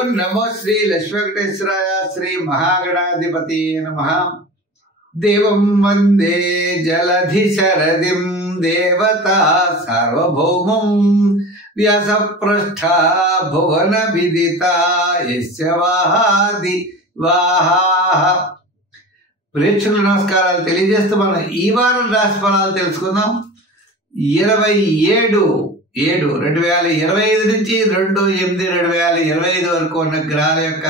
ఓం నమో శ్రీ లక్ష్మీవేంకటేశ్వరాయ శ్రీ మహాగణాధిపతి నమః. దేవం వందే జలధి శరదిం దేవతా సార్వభౌమం వ్యాసపృష్ఠ భువన విదిత యస్య వాహాది వాహాః. ప్రేక్షకులు నమస్కారాలు తెలియజేస్తూ మనం ఈ వారం రాశి ఫలాలు తెలుసుకుందాం. 27/7/2025 నుంచి 2/8/2025 వరకు ఉన్న గ్రహాల యొక్క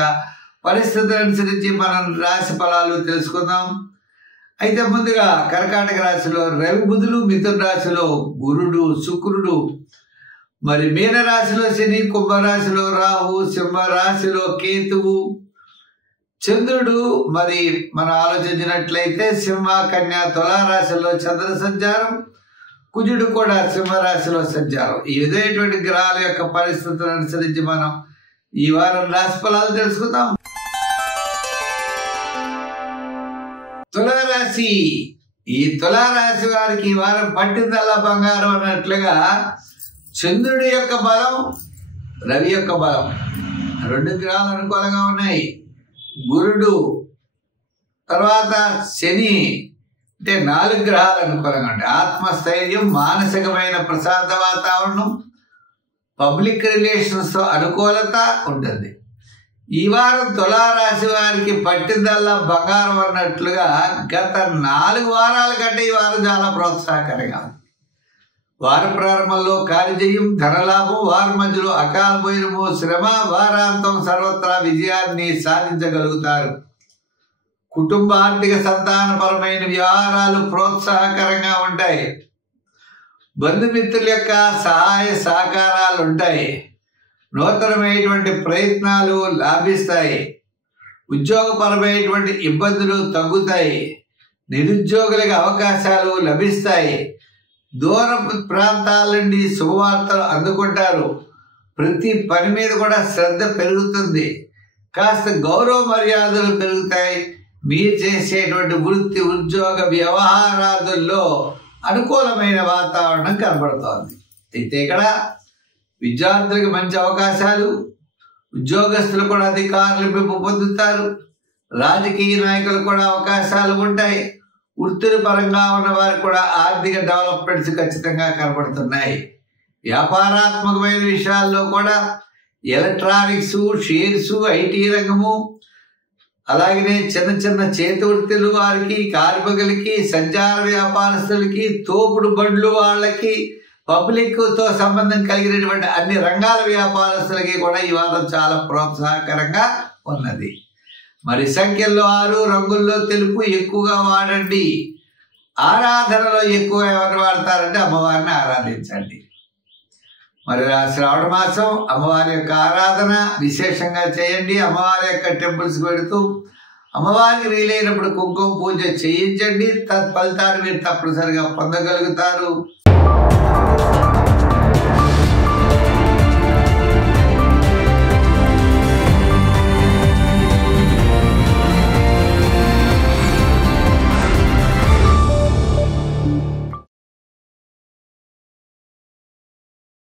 పరిస్థితులు అనుసరించి మనం రాశి ఫలాలు తెలుసుకుందాం. అయితే ముందుగా కర్కాటక రాశిలో రవి బుధులు, మిథున రాశిలో గురుడు శుక్రుడు, మరి మీన రాశిలో శని, కుంభరాశిలో రాహు, సింహ రాశిలో కేతువు, చంద్రుడు మరి మనం ఆలోచించినట్లయితే సింహ, కన్యా, తులా రాశిలో చంద్ర సంచారం, కుజుడు కూడా సింహరాశిలో సంచారం. ఈ విధమైనటువంటి గ్రహాల యొక్క పరిస్థితులను అనుసరించి మనం ఈ వారం రాశి ఫలాలు తెలుసుకుందాం. తులారాశి. ఈ తులారాశి వారికి ఈ వారం పట్టిందల్లా బంగారం అన్నట్లుగా చంద్రుడి యొక్క బలం, రవి యొక్క బలం, రెండు గ్రహాలు అనుకూలంగా ఉన్నాయి. గురుడు తర్వాత శని అంటే 4 గ్రహాలు అనుకూలంగా ఉంటాయి. ఆత్మస్థైర్యం, మానసికమైన ప్రశాంత వాతావరణం, పబ్లిక్ రిలేషన్స్ తో అనుకూలత ఉంటుంది. ఈ వారం తులారాశి వారికి పట్టిందల్లా బంగారం అన్నట్లుగా గత 4 వారాల కంటే ఈ వారం చాలా ప్రోత్సాహకరంగా ఉంది. వార ప్రారంభంలో కార్యజయం, ధనలాభం, వారం మధ్యలో అకాల భోజనము, శ్రమ, వారాంతం సర్వత్రా విజయాన్ని సాధించగలుగుతారు. కుటుంబ ఆర్థిక సంతానపరమైన వ్యవహారాలు ప్రోత్సాహకరంగా ఉంటాయి. బంధుమిత్రుల యొక్క సహాయ సహకారాలు ఉంటాయి. నూతనమైనటువంటి ప్రయత్నాలు లాభిస్తాయి. ఉద్యోగపరమైనటువంటి ఇబ్బందులు తగ్గుతాయి. నిరుద్యోగులకు అవకాశాలు లభిస్తాయి. దూర ప్రాంతాల నుండి శుభవార్తలు అందుకుంటారు. ప్రతి పని మీద కూడా శ్రద్ధ పెరుగుతుంది. కాస్త గౌరవ మర్యాదలు పెరుగుతాయి. మీరు చేసేటువంటి వృత్తి, ఉద్యోగ వ్యవహారాదుల్లో అనుకూలమైన వాతావరణం కనబడుతోంది. అయితే ఇక్కడ విద్యార్థులకు మంచి అవకాశాలు, ఉద్యోగస్తులు కూడా అధికారులు మెప్పు పొందుతారు. రాజకీయ నాయకులు కూడా అవకాశాలు ఉంటాయి. వృత్తుల పరంగా ఉన్న వారికి కూడా ఆర్థిక డెవలప్మెంట్స్ ఖచ్చితంగా కనబడుతున్నాయి. వ్యాపారాత్మకమైన విషయాల్లో కూడా ఎలక్ట్రానిక్స్, షేర్స్, ఐటీ రంగము, అలాగనే చిన్న చిన్న చేతి వృత్తులు వారికి, కార్మికులకి, సంచార వ్యాపారస్తులకి, తోపుడు బండ్లు వాళ్ళకి, పబ్లిక్ తో సంబంధం కలిగినటువంటి అన్ని రంగాల వ్యాపారస్తులకి కూడా ఈ వారం చాలా ప్రోత్సాహకరంగా ఉన్నది. మరి సంఖ్యల్లో 6, రంగుల్లో తెలుపు ఎక్కువగా వాడండి. ఆరాధనలో ఎక్కువగా ఎవరు వాడతారంటే అమ్మవారిని ఆరాధించండి. మరి శ్రావణ మాసం అమ్మవారి యొక్క ఆరాధన విశేషంగా చేయండి. అమ్మవారి యొక్క టెంపుల్స్ పెడుతూ అమ్మవారికి వీలైనప్పుడు కుంకుమ పూజ చేయించండి. తత్ఫలితాన్ని మీరు తప్పనిసరిగా పొందగలుగుతారు.